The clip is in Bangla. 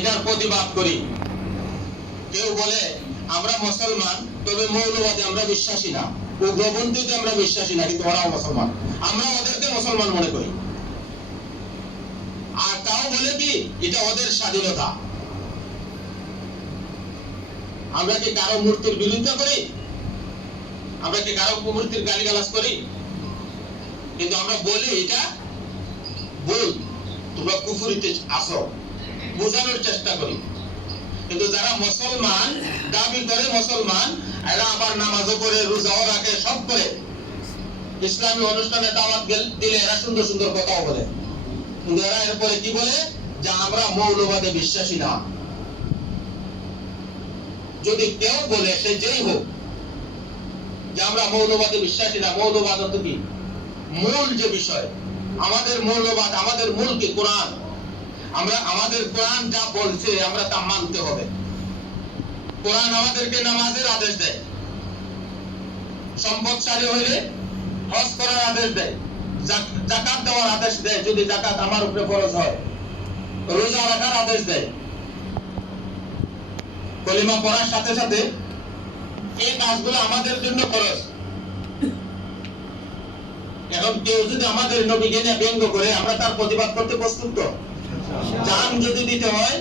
এটার প্রতিবাদ করি। কেউ বলে আমরা মুসলমান, তবে মৌলবাদী আমরা বিশ্বাসী না, উগ্রপন্থীতে আমরা বিশ্বাসী না, কিন্তু ওরাও মুসলমান, আমরা ওদেরকে মুসলমান মনে করি। আর তাও বলে কি এটা ওদের স্বাধীনতা। আমরা কি কারো মূর্তির বিরোধিতা করি? আমরা কি কারো মূর্তির গালিগালাজ করি? কিন্তু আমরা বলি এটা ভুল, তোমরা কুফরিতে আসো, বোঝানোর চেষ্টা করি। কিন্তু যারা মুসলমান দাবি করে মুসলমান, এরা আবার নামাজও করে, রোজাও রাখে, সব করে, ইসলামী অনুষ্ঠানে দাওয়াত দিলে এরা সুন্দর সুন্দর কথাও বলে, কিন্তু এরা এরপরে কি বলে যে আমরা মৌলবাদে বিশ্বাসী না। যদি কেউ বলে, সে যেই হোক, যে আমরা মৌলবাদে বিশ্বাসী না, মৌলবাদ অর্থ কি? মূল যে বিষয়, আমাদের মৌলবাদ, আমাদের মূল কি? কোরআন। আমরা আমাদের কোরআন যা বলছে আমরা তা মানতে হবে। কোরআন আমাদেরকে নামাজের আদেশ দেয়, সম্পদশালী হইলে হজ করার আদেশ দেয়, যাকাত দেওয়ার আদেশ দেয় যদি যাকাত আমার উপরে ফরজ হয়, রোজা রাখার আদেশ দেয়, কলিমা পড়ার সাথে সাথে এই কাজগুলো আমাদের জন্য ফরজ। এখন কেউ যদি আমাদের নবীকে নিয়ে ব্যঙ্গ করে, আমরা তার প্রতিবাদ করতে প্রস্তুত তো? জান যদি দিতে হয়